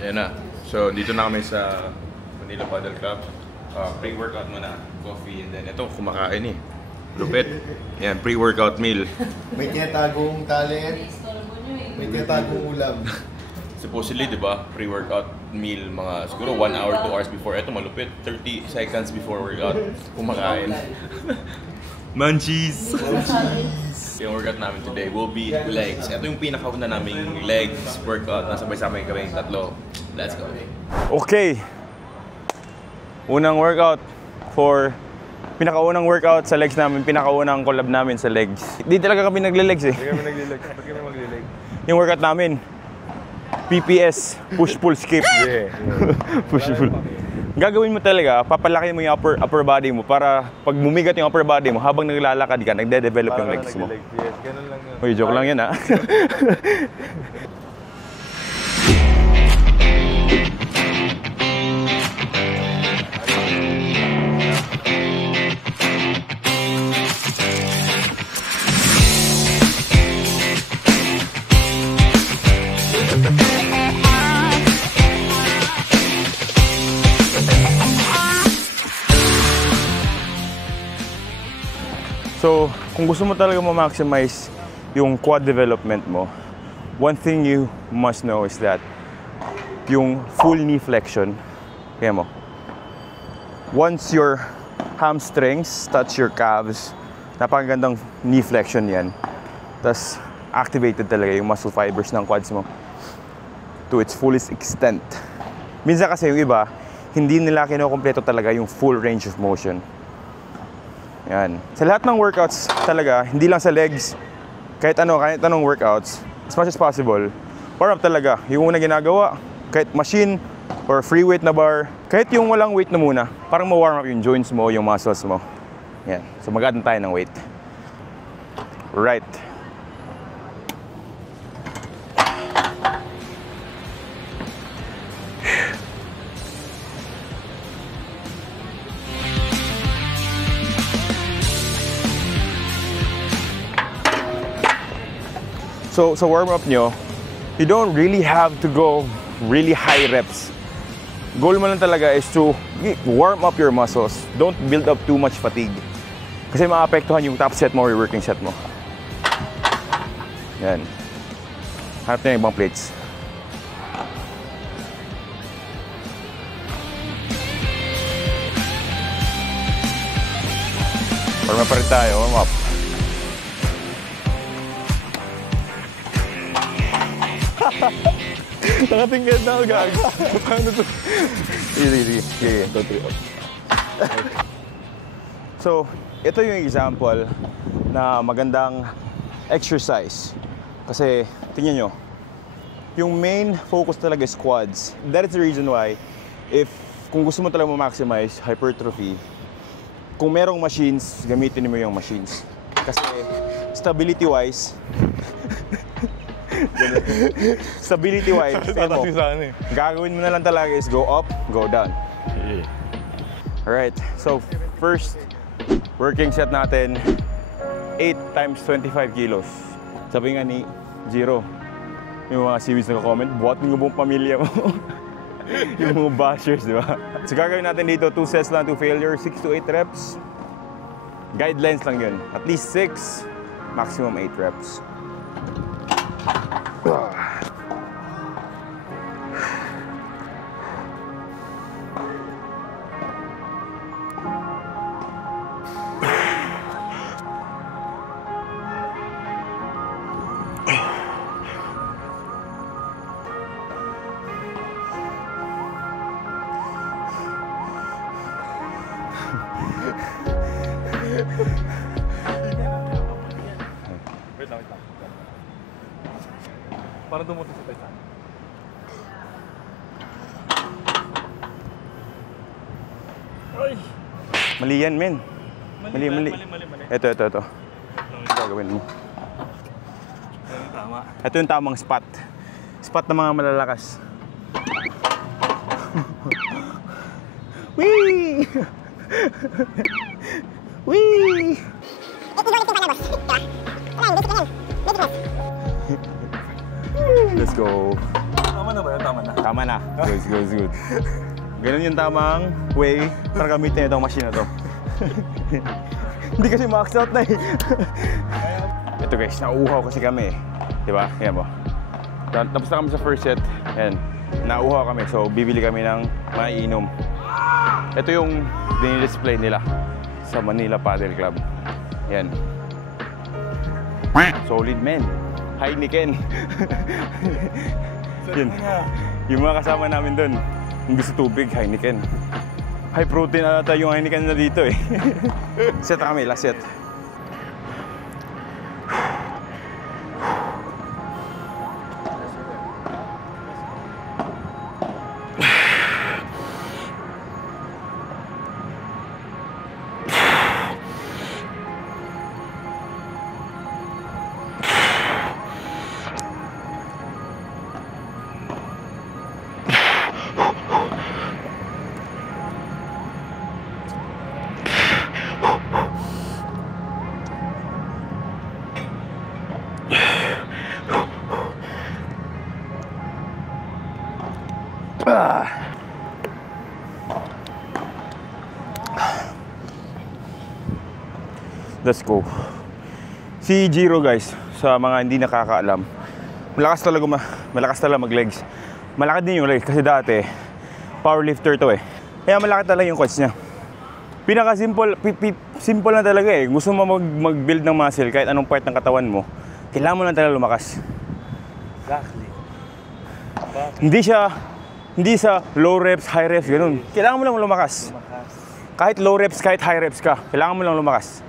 Ayan na. So, dito na kami sa Manila Paddle Club. Pre-workout muna. Coffee and then ito, kumakain eh. Lupit. Ayan, pre-workout meal. May tinatagong talent. May tinatagong ulam. Supposedly, di ba? Pre-workout meal, mga siguro 1 hour, 2 hours before. Ito, malupit. 30 seconds before workout. Kumakain. Munchies! Yung workout namin today will be legs. Ito yung pinakauna naming legs workout. Nasabay-sabay kami tatlo. Let's go. Okay. Unang workout for pinakaunang workout sa legs namin, pinakaunang collab namin sa legs. Hindi talaga kami nagle-legs eh. Hindi kami nagle-legs. Ba't kami magle-legs? Yung workout namin, PPS, push-pull skip. Yeah. Push-pull. Gagawin mo talaga, papalaki mo yung upper body mo para pag bumigat yung upper body mo, habang naglalakad ka, nagde-develop yung legs mo. Yes, ganun lang yun. Uy, joke lang yan ha. So, kung gusto mo talaga ma-maximize yung quad development mo, one thing you must know is that yung full knee flexion, kaya mo, once your hamstrings touch your calves, napakagandang knee flexion yan. Tapos, activated talaga yung muscle fibers ng quads mo to its fullest extent. Minsan kasi yung iba, hindi nila kinukompleto talaga yung full range of motion. Yan. Sa lahat ng workouts talaga, hindi lang sa legs, kahit anong workouts, as much as possible, warm up talaga. Yung una ginagawa, kahit machine or free weight na bar, kahit yung walang weight na muna, parang ma-warm up yung joints mo, yung muscles mo. Yan. So mag-add tayo ng weight. Right. So, sa warm-up nyo, you don't really have to go really high reps. Goal mo lang talaga is to warm up your muscles. Don't build up too much fatigue. Kasi maapektuhan yung top set mo or working set mo. Yan. Hanap na yung ibang plates. Warm up pa rin tayo, warm up. Nakatingkad na ako, gag. Paano to? Sige. 2, 3, up. So, ito yung example na magandang exercise. Kasi, tingnan nyo, yung main focus talaga is quads. That is the reason why, kung gusto mo talaga ma-maximize hypertrophy, kung merong machines, gamitin mo yung machines. Kasi, stability-wise, stability-wise, gagawin mo na lang talaga is go up, go down. Alright, so first working set natin, 8 times 25 kilos. Sabi nga ni Jiro, yung mga series na comment, buhatin mo buong pamilya mo. Yung mga bashers, di ba? So gagawin natin dito, 2 sets lang to failure, 6 to 8 reps. Guidelines lang yun. At least 6, maximum 8 reps. Wait lang. Para dumutin sa tayo. Ay! Mali yan, men. Mali. Ito. Ito gagawin mo. Tama. Ito yung tamang spot. Spot ng mga malalakas. Wee! Wee! Let's go. Tama na ba yun? Tama na. Tama na. Good. Ganun yung tamang way para gamitin itong machine na to. Hindi kasi max out na eh. Ito guys, nauuhaw kasi kami. Diba? Yan mo. Tapos na kami sa first set. Yan. Nauuhaw kami. So, bibili kami ng maiinom. Ito yung dinidisplay nila sa Manila Padel Club. Yan. Solid men. Heineken. Yun. Yung mga kasama namin doon, yung gusto tubig, Heineken. High protein ata yung Heineken na dito eh. Set na kami, last set. Let's go. Si Giro guys, sa mga hindi nakakaalam, malakas talaga mag-legs. Malaki din yung legs kasi dati powerlifter to eh. Kaya malaki talaga yung quads niya. Simple na talaga eh. Gusto mo mag-build ng muscle kahit anong part ng katawan mo, kailangan mo lang talaga lumakas. Exactly. Hindi sa low reps, high reps, ganun. Kailangan mo lang lumakas. Kahit low reps, kahit high reps ka, kailangan mo lang lumakas.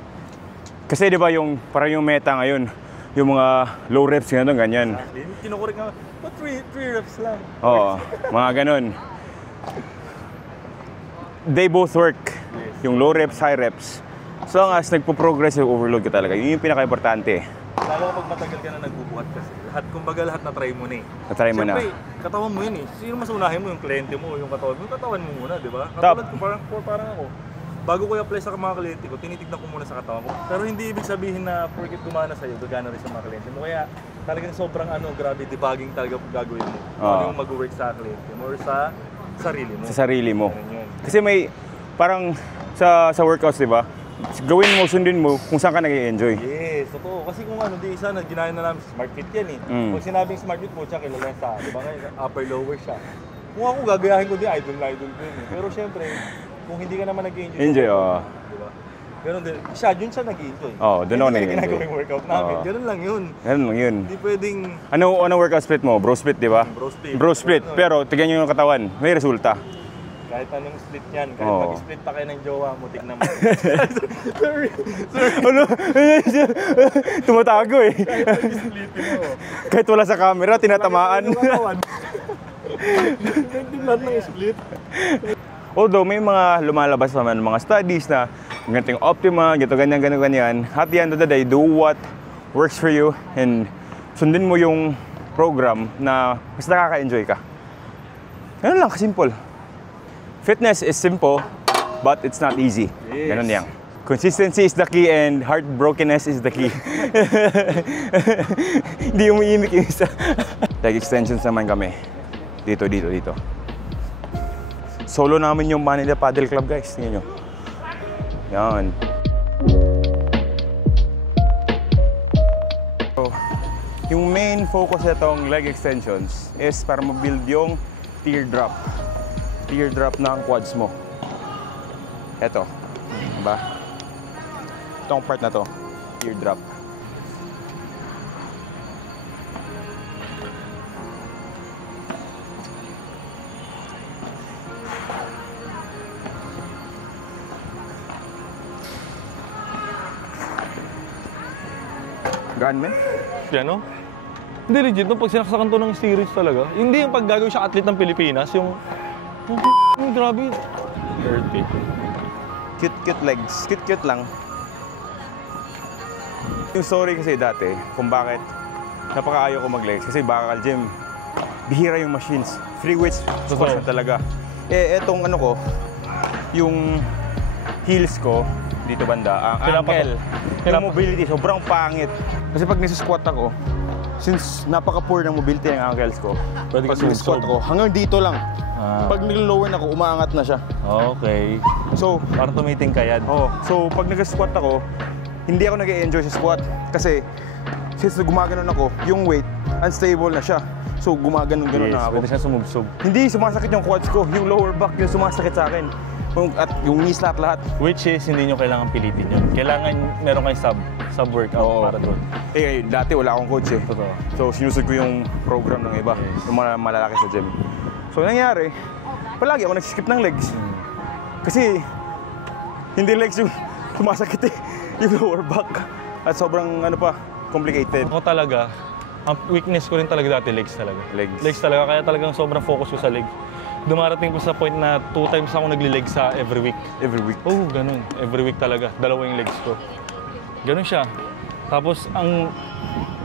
Kasi di ba yung parang yung meta ngayon, yung mga low reps ganyan. Kinukurik nga, but 3 reps lang. Oo, mga ganun. They both work. Yung low reps, high reps. So long as nagpo-progressive overload ka talaga, yun yung pinaka-importante. Lalo kapag matagal ka na nagbubuhat kasi. Lahat na try mo na eh. Na-try mo na. Siyempre, katawan mo yun eh. Sino mas unahin mo, yung kliyente mo, yung katawan mo? Yung katawan mo muna, di ba? Top. Katulad ko, parang ako. Bago ko i-apply sa mga kliyente ko, tinitignan ko muna sa katawan ko. Pero hindi ibig sabihin na porket gumana sa'yo, gagana rin sa mga kliyente mo. Kaya talagang sobrang grabe, debugging talaga gagawin mo. Ano yung mag-work sa kliyente mo or sa sarili mo. Sa sarili mo. Yun. Kasi may, parang sa workouts, di ba? Gawin mo, sundin mo kung saan ka nag-i-enjoy. Yes, totoo. Kasi kung di isa, ginaya na namin smart fit yan eh. Pag sinabing smart fit po, siya kilala sa, di ba ngayon, upper lower siya. Kung ako gagayahin ko din, idol ko yun eh. Pero syempre, kung hindi ka naman nag-enjoy. Enjoy, Diba? Ganun din. Yun siya nag-enjoy. Doon ako nag-enjoy. Ginagawa yung workout namin. Ganun lang yun. Ganun lang yun. Hindi pwedeng... Ano workout split mo? Bro split, di ba? Bro split. Pero tignan nyo yung katawan, may resulta. Kahit anong split yan, kahit mag-split pa kayo ng jowa mo, tignan mo. Sorry. Ano? Tumatago eh. Kahit mag-splitin mo. Kahit wala sa camera, tinatamaan. Hindi lahat ng split. Although may mga lumalabas naman mga studies na ganito yung optima, ganyan. At the end of the day, do what works for you and sundin mo yung program na mas nakaka-enjoy ka. Ganun lang, kasimple. Fitness is simple, but it's not easy. Yes. Ganun yan. Consistency is the key and heartbrokenness is the key. Hindi umiimik yung isa. Leg extensions naman kami. Dito. Solo namin yung Manila Padel Club, guys. Tingnan nyo. Yan. So, yung main focus nitong leg extensions is para ma-build yung teardrop. Teardrop ng quads mo. Eto. Diba? Itong part na to. Teardrop. Gaan, man? Yan o? Hindi legit, no? Pag sinaksakan to ng steroids talaga. Hindi yung pag gagawin siya athlete ng Pilipinas, yung grabe. Dirty. Cute legs. Cute lang. Yung story kasi dati, kung bakit napaka-ayaw ko mag-legs. Kasi bakal gym, bihira yung machines. Free weights, squash na talaga. Etong ano ko, yung heels ko, dito banda, ang ankle, yung mobility, sobrang pangit. Kasi pag nisi-squat ako, since napaka-poor ng mobility ng ankles ko, Pwede ka pag nag-squat ako, hanggang dito lang. Pag nag-lower na ako, umaangat na siya. Okay. So, Parang tumiting ka yan. so pag nag-squat ako, hindi ako nag-enjoy sa squat. Kasi, since gumaganon ako, yung weight, unstable na siya. So, gumaganon-ganon na ako. Pwede siya sumubsob. Hindi, sumasakit yung quads ko. Yung lower back, yung sumasakit sa akin. At yung knees lahat. Which is, hindi nyo kailangan pilitin yun. Kailangan meron kayong sub-workout para doon. Dati wala akong coach eh. Totoo. So, sinusod ko yung program ng iba. Yes. Yung mga malalaki sa gym. So, nangyari, palagi ako nag-skip ng legs. Kasi, hindi legs yung sumasakit eh. Yung lower back. At sobrang, complicated. Ako talaga, ang weakness ko rin talaga dati, legs talaga. Legs. Talaga, kaya talagang sobrang focus ko sa legs. Dumarating ko sa point na 2 times ako nagli-leg sa every week. Every week. Oh, ganun. Every week talaga. 2 yung legs ko. Ganun siya. Tapos,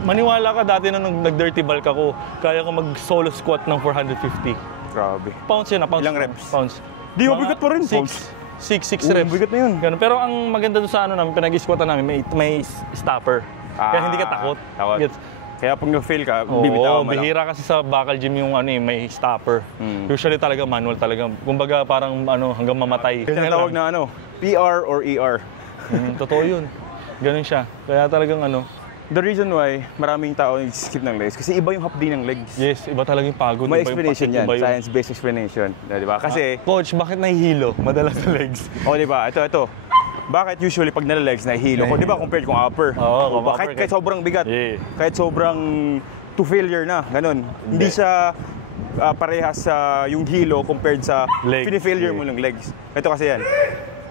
maniwala ka dati na nung nag-dirty bulk ako, kaya ko mag-solo squat ng 450. Grabe. Pounds yun, pounds. Ilang reps? Pounds. Di, mabigat pa rin. 6 reps. Mabigat na yun. Ganun. Pero ang maganda doon sa namin, pinag-squatan namin, may stopper. Kaya hindi ka takot. Kaya pag na-fail ka, Oo, bibitaw mo lang. bihira kasi sa bakal gym yung may stopper. Usually talaga manual talaga. Kumbaga parang hanggang mamatay. Tinatawag na PR or ER. Totoo yun. Ganun siya. Kaya talagang The reason why maraming tao nag-skip ng legs, kasi iba yung hapdi ng legs. Yes, iba talaga yung pagod. May iba explanation yung yan, pakit, science-based explanation. Diba? Kasi, Coach, bakit nahihilo madalas sa legs? diba, ito. Bakit usually pag nala-legs nahihilo ko? Diba compared kung upper? Oo, kung upper. Kahit sobrang bigat, Yeah. kahit sobrang to failure na, ganun. Hindi siya parehas sa yung hilo compared sa Legs, fini-failure mo ng legs. Ito kasi yan.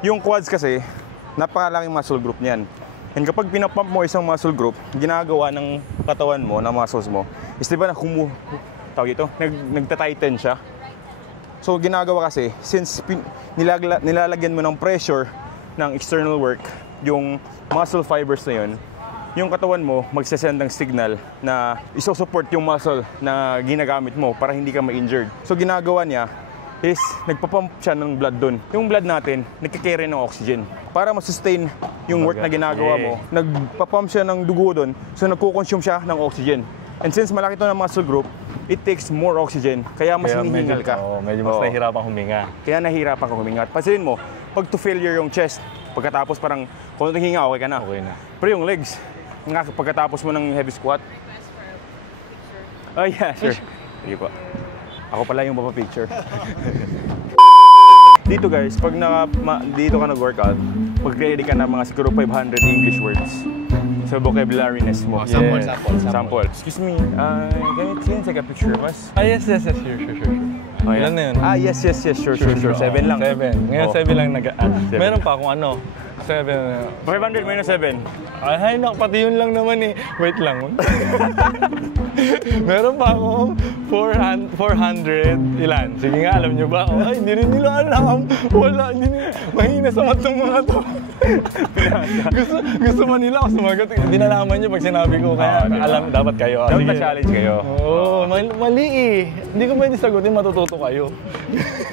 Yung quads kasi, napakalaking muscle group niyan. And kapag pinapump mo isang muscle group, ginagawa ng katawan mo, ng muscles mo, is diba nagta-tighten siya. So ginagawa kasi, since nilalagyan mo ng pressure ng external work, yung muscle fibers na yun, yung katawan mo magsasend ng signal na isosupport yung muscle na ginagamit mo para hindi ka ma-injured. So ginagawa niya is nagpapump siya ng blood dun. Yung blood natin, nagkikarry ng oxygen. Para ma-sustain yung work na ginagawa mo, nagpapump siya ng dugo dun, so nagko-consume siya ng oxygen. And since malaki ito ng muscle group, it takes more oxygen, kaya mas hinihingal ka. Medyo mas nahihirapan huminga. Kaya nahihirapan ka huminga. Pansinin mo, pag to failure yung chest, pagkatapos parang kung hinga, okay ka na. Okay na. Pero yung legs, pagkatapos mo ng heavy squat, oh yeah, sure. Sige po. Ako pala yung picture. Dito guys, pag dito ka nag-workout, pag-ready ka na mga siguro 500 English words sa vocabulariness mo. Sample. Excuse me, can you take a picture of us? Yes, sure. Oh, Ilan na yun? Yes, sure. 7 lang. 7. Ngayon 7 lang meron pa akong 7. 500 minus 7. Ay, pati yun lang naman eh. Wait lang. Meron pa akong 400 ilan. Sige nga, alam nyo ba? Ay, hindi rin nila alam. Wala, hindi nila. Mahina sa matang mga to. gusto man nila ako sumagot. Hindi nalaman nyo pag sinabi ko. Kaya alam, dapat kayo. Dapat na-challenge kayo. Oo, mali eh. Hindi ko pwede sagutin, matututo kayo.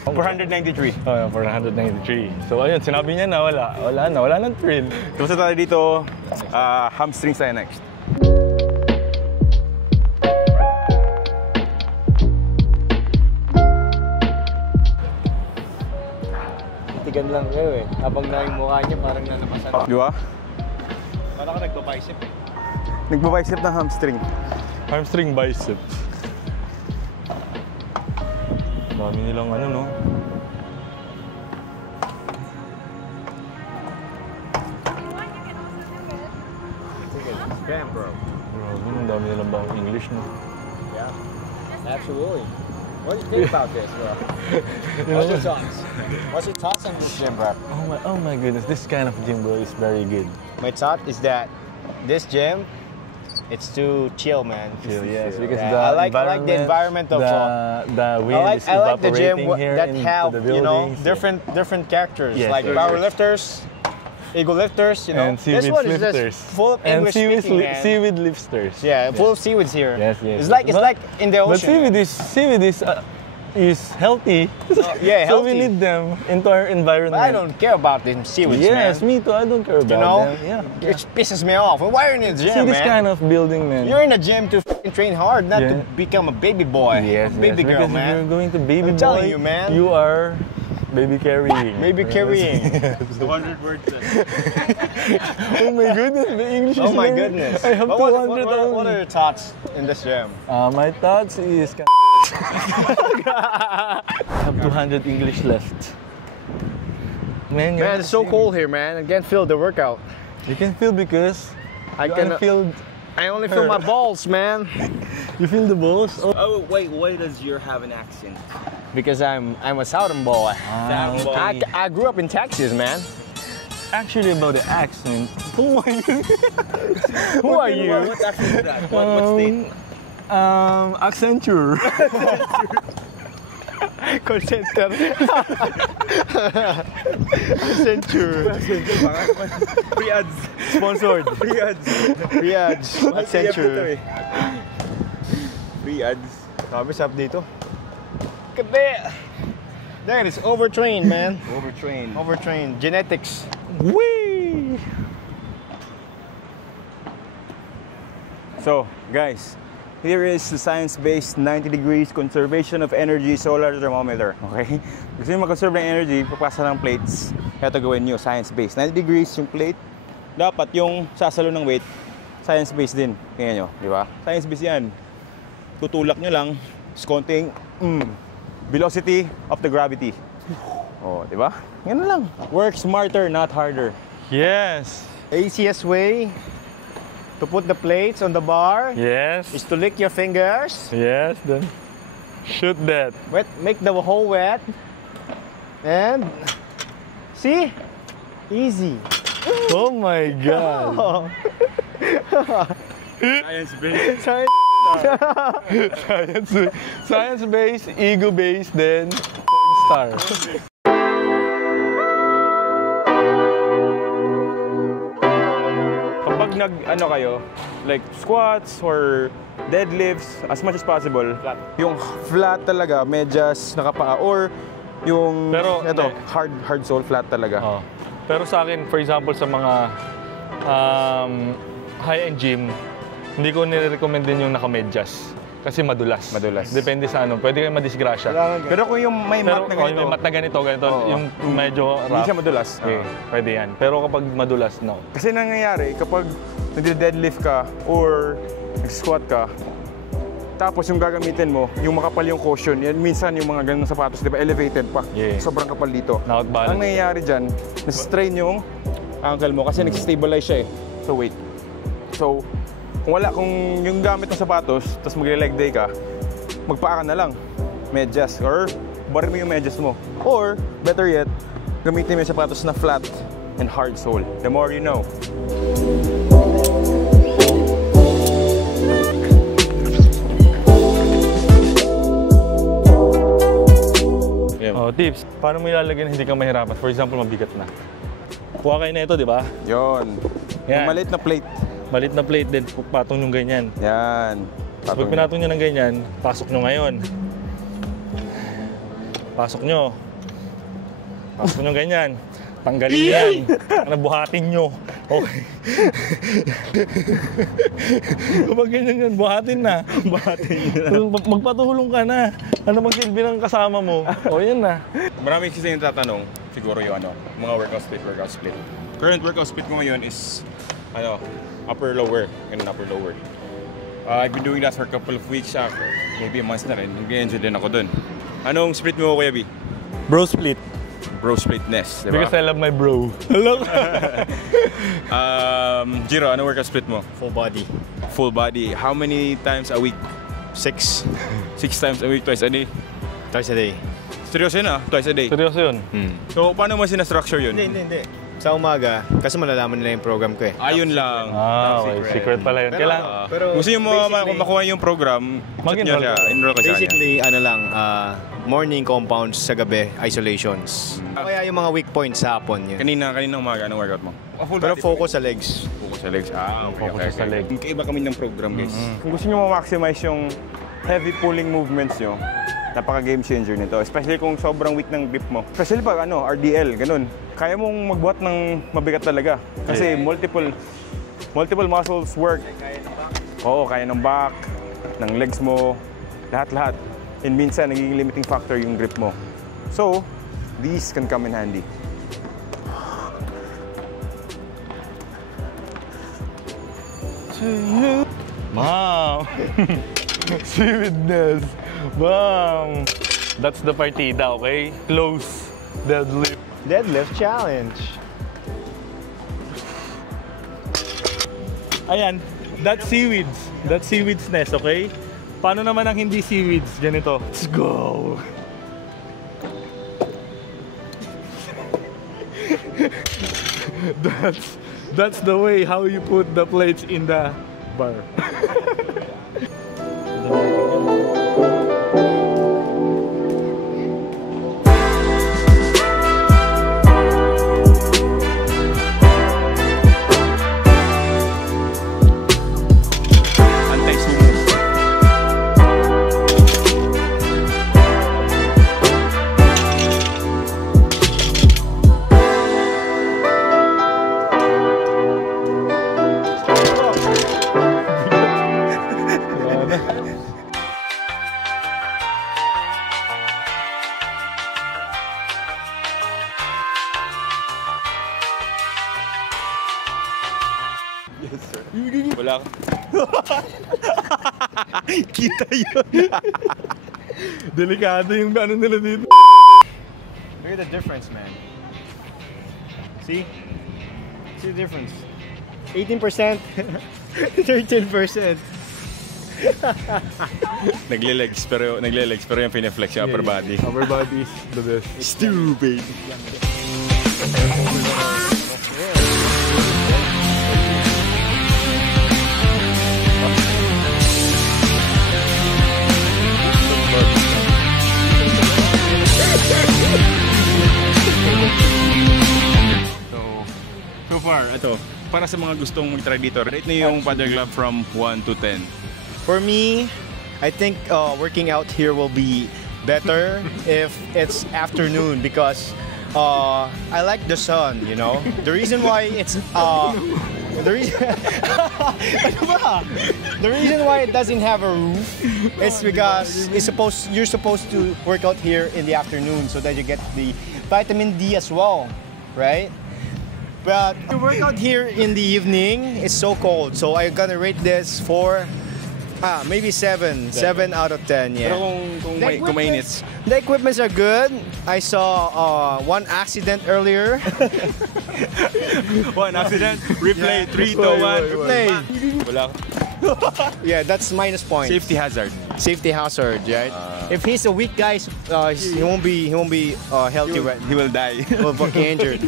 493. 493. So ayun, sinabi niya na wala nang thrill. Tapos tayo dito, hamstrings tayo next. Tigan lang kayo eh. Habang na yung mukha niya parang nalabasan. Di ba? Parang ka nagpa-bicep eh. Nagba-bicep ng hamstring. Hamstring bicep. Dami nilang no? Scram, bro. Grabe, ang dami nilang bang English, no? Yeah, absolutely. What do you think about this, bro? What's your thoughts? What's your thoughts on this gym, bro? Oh my goodness, this kind of gym, bro, is very good. My thought is that this gym, it's too chill, man. Chill, yes, because Yeah, I like the environment of the wind is I like the gym evaporating here that into have the buildings. different characters Yes, like yes, power yes. lifters, ego lifters, And This seaweed one is lifters. just full of And English speaking, man. seaweed lifters. Yeah, full of seaweeds here. Yes. It's like in the But ocean. seaweed is is healthy. yeah, So we healthy. need them into our environment. But I don't care about them seaweeds, Yes, man. me too. I don't care about You know? them. Yeah. It pisses me off. Why are you in the gym, See this man? kind of building, man. You're in the gym to train hard, not to Yeah. become a baby boy, yes, a baby girl, because if you're man. going to baby I'm boy, telling you, man. you are baby carrying. Baby carrying. 200 words. Oh my goodness, the English Oh is my very- goodness. I have But 200 what are only. your thoughts in this gym? My thoughts is I have 200 English left. Man, Man, it's so cold here, man. I can't feel the workout. You can feel because I you can feel. I only feel my balls, man. You feel the balls. Oh, Oh wait, why does your have an accent? Because I'm a southern boy. Southern boy. I grew up in Texas, man. actually, about the accent. Who are you? Who are you? What accent is that? What state? Accenture. Call center. Accenture. Free ads. Sponsored. Free ads. Free ads. Accenture. Free ads. Sabi sa dito. Kade. That is overtrained, man. Overtrained. Overtrained. Genetics. Whee! So, guys, here is the science-based 90 degrees conservation of energy solar thermometer. Okay? Gusto nyo mag-conserve ng energy, papasa ng plates. Kaya ito gawin nyo, science-based. 90 degrees yung plate. Dapat yung sasalo ng weight, science-based din. Kaya nyo, di ba? Science-based yan. Tutulak nyo lang, is konting velocity of the gravity. Oh, di ba? Yan lang. Work smarter, not harder. Yes. Easiest way to put the plates on the bar Yes. is to lick your fingers. Yes. Then shoot that. Make the hole wet. And see? Easy. Oh my God. Oh. Science-based. Sorry. Science-based, ego-based, then porn star. Kapag nag-ano kayo, like squats or deadlifts, as much as possible, yung flat talaga, medyas, nakapaa, or yung Pero, ito, hindi. hard sole flat talaga. Oh. Pero sa akin, for example, sa mga high-end gym, hindi ko nire-recommend din yung nakamedyas. Kasi madulas. Madulas. Depende sa ano. Pwede kayong madisgrasya. Pero kung yung may Pero mat na kung ganito, yung mat na ganito, Oo. yung medyo hindi rough. siya madulas. Okay, pwede yan. Pero kapag madulas, no. Kasi nangyayari, kapag nagde-deadlift ka or nag-squat ka, tapos yung gagamitin mo, yung makapal yung cushion, yan minsan yung mga ganung sapatos, di ba, elevated pa. Yeah. Sobrang kapal dito. Not-balance. Ang nangyayari dyan, nasa-strain yung ankle mo kasi nag-stabilize siya eh. So wait. So, kung yung gamit ng sapatos, tapos magle-leg day ka, magpaa ka na lang. Medyas. Or, bari mo yung medyas mo. Or, better yet, gamitin mo yung sapatos na flat and hard sole. The more you know. Oh, tips. Paano mo ilalagay na hindi ka mahirapan? For example, mabigat na. Kuha kayo na ito, di ba? Yon. Yan. Yung maliit na plate. Malit na plate din, patong nyo ganyan. Yan. Pag pinatong nyo ng ganyan, pasok nyo ngayon. Pasok nyo. Pasok nyo ganyan. Tanggalin nyo yan. Buhatin nyo. Okay. Kapag ganyan yan, buhatin na. Buhatin nyo na. Magpatulong ka na. Ano bang silbi ng kasama mo? O yan na. Marami kasi yung tatanong, siguro yung mga workout split. Current workout split ko ngayon is, upper lower. Ganun, upper lower. I've been doing that for a couple of weeks, maybe a month na rin. Nag-enjoy din ako dun. Anong split mo, Kuya B? Bro split. Bro splitness, di ba? Because I love my bro. Hello? Jiro, anong workout split mo? Full body. Full body. How many times a week? 6. 6 times a week, twice a day? Twice a day. Seryoso yun Twice a day? Seryoso yun. So, paano mo sinastructure yun? Hindi. Sa umaga, kasi malalaman nila yung program ko eh. Ayun lang. Okay. Secret pala yun. Kailangan. Pero Gusto nyo makuha yung program, Mag-enroll ka. enroll ka sa kanya. basically, morning compounds sa gabi, isolations. Kaya yung mga weak points sa hapon yun. Kaninang umaga, anong workout mo? Pero focus sa legs. Focus sa legs. Focus sa legs. Iba kami ng program, guys. Kung gusto nyo ma-maximize yung heavy pulling movements nyo, Napaka-game changer nito. Especially kung sobrang weak ng grip mo. Especially pag RDL, ganun. Kaya mong magbuhat ng mabigat talaga. Kasi multiple muscles work. Oo, kaya ng back, ng legs mo, lahat-lahat. And minsan, nagiging limiting factor yung grip mo. So, these can come in handy. Wow! Seaweedness! Bam! That's the partida, okay? Close deadlift. Deadlift challenge. Ayan, that's seaweeds. That's seaweeds nest, okay? Paano naman ang hindi seaweeds? Ganito. Let's go! That's the way how you put the plates in the bar. Wala ka. Kita yun. Delikado yung ano nila dito. Look at the difference, man. See? See the difference? 18%, 13%. Nagle-legs pero yung pineflex yung upper body. Upper body is the best. Stupid. So far, ito, para sa mga gustong mag-try dito, rate niyo yung Paddle Club from 1 to 10. For me, I think working out here will be better if it's afternoon because I like the sun, you know. The reason why it's the reason why it doesn't have a roof is because you're supposed to work out here in the afternoon so that you get the vitamin D as well, right? But the workout here in the evening is so cold, so I'm gonna rate this for maybe 7 out of 10. Yeah. Pero kung mainit. The equipments are good. I saw one accident earlier. One accident, replay, 3, 2, 1, Replay. Wala ka. Yeah, that's minus point. Safety hazard. Safety hazard, right? If he's a weak guy, he won't be healthy. Right? He will die. Will fucking injured.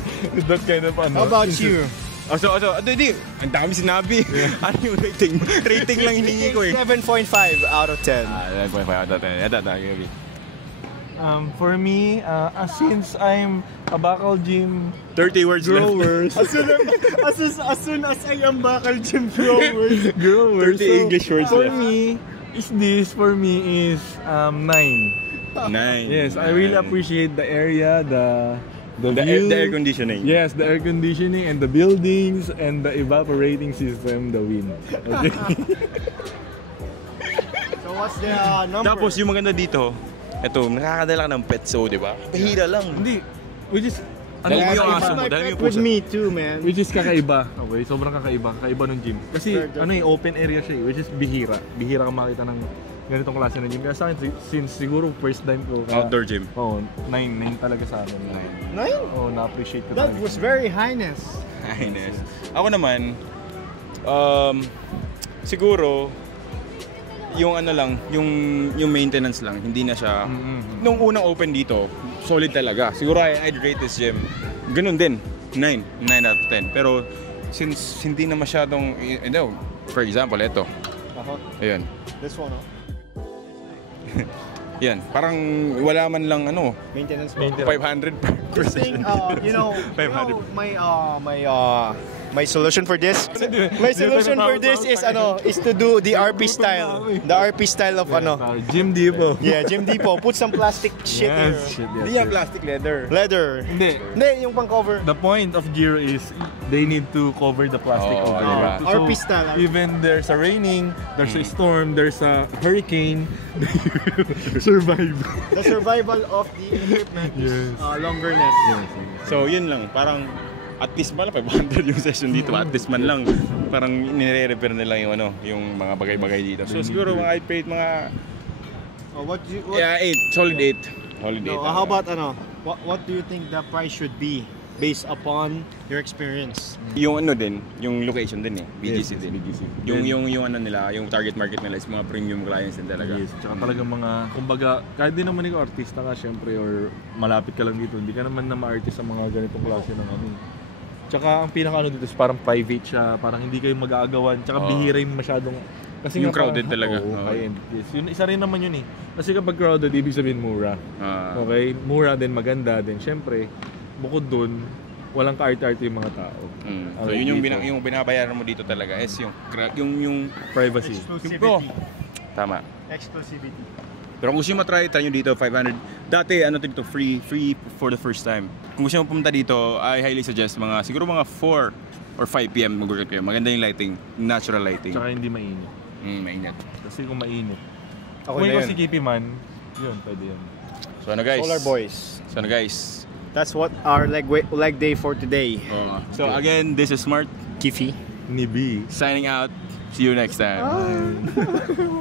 That kind of ano. How about you? Hindi. Ang dami sinabi. Ano yung rating? Rating lang hiningi ko eh. 7.5 out of 10. 7.5 out of 10. Ito, Gabi. For me, since I'm a Bacal Gym 30 words growers, As soon as I am Bacal Gym growers. 30 English words for left. me, is 9. 9. Yes, I really appreciate the area, the view. The air conditioning. Yes, the air conditioning and the buildings and the evaporating system, the wind. Okay. So what's the number? Tapos yung maganda dito, ito, nakakadala ka ng pet show, di ba? Pahira lang. Hindi, which is Dahil mo yung Yeah, aso mo, my dahil mo yung pet with pusa. me too, man. which is kakaiba. Okay, sobrang kakaiba ng gym. Kasi open area siya, which is bihira. Bihira kang makita ng ganitong klase ng gym. Kaya sa akin, since siguro first time ko Outdoor gym. Oo, 9 talaga sa akin. 9? Oo, na-appreciate ko That talaga. was very highness. Highness. Ako naman, siguro, yung ano lang, yung maintenance lang, hindi na siya, nung unang open dito, solid talaga. Siguro I'd rate this gym, ganun din, 9 out of 10. Pero, since hindi na masyadong, for example, ito, ayun, This one, yan, parang wala man lang maintenance. 500 per This thing, session. 500. My solution for this is to do the RP style. The RP style of Jim Depot. Yeah, Jim Depot. Put some plastic shit in. Hindi yan plastic, leather. Leather. Hindi. Hindi, yung pang cover. The point of Giro is they need to cover the plastic over diba? it. RP style. Even there's a raining, there's a storm, there's a hurricane, survive. The survival of the equipment is longerness. So yun lang, parang at least man 500 yung session dito, at least man lang parang nire-repair nila yung yung mga bagay-bagay dito. So siguro mga I'd pay mga What 8, solid 8. Solid 8. how about what do you think the price should be based upon your experience? Yung din, yung location din BGC din. Yung nila, yung target market nila is mga premium clients din talaga. Yes, tsaka talagang mga, kumbaga, kahit din naman ikaw artista ka syempre or malapit ka lang dito, hindi ka naman na ma-artist sa mga ganitong klase ng Tsaka ang pinaka dito is parang private siya, parang hindi kayo mag-aagawan, tsaka bihira yung masyadong kasi yung crowded talaga. Yes. Yun, isa rin naman yun Kasi kapag crowded, ibig sabihin mura. Okay? Mura din, maganda din. Syempre, bukod dun, walang ka-art-art yung mga tao. So yun yung binabayaran mo dito talaga is yung privacy. Exclusivity. Tama. Exclusivity. Pero kung gusto nyo matry, try nyo dito, 500. Dati, dito, free for the first time. Kung gusto nyo pumunta dito, I highly suggest siguro mga 4 or 5 p.m. mag-workout kayo. Maganda yung lighting, natural lighting. Tsaka hindi mainit. Mainit. Kasi kung mainit. Ako Kung na ikaw yun. si Kipi man, yun, pwede yun. So guys? Solar Boys. So guys? That's what our leg day for today. So again, this is Smart Kifi. Ni B. signing out. See you next time.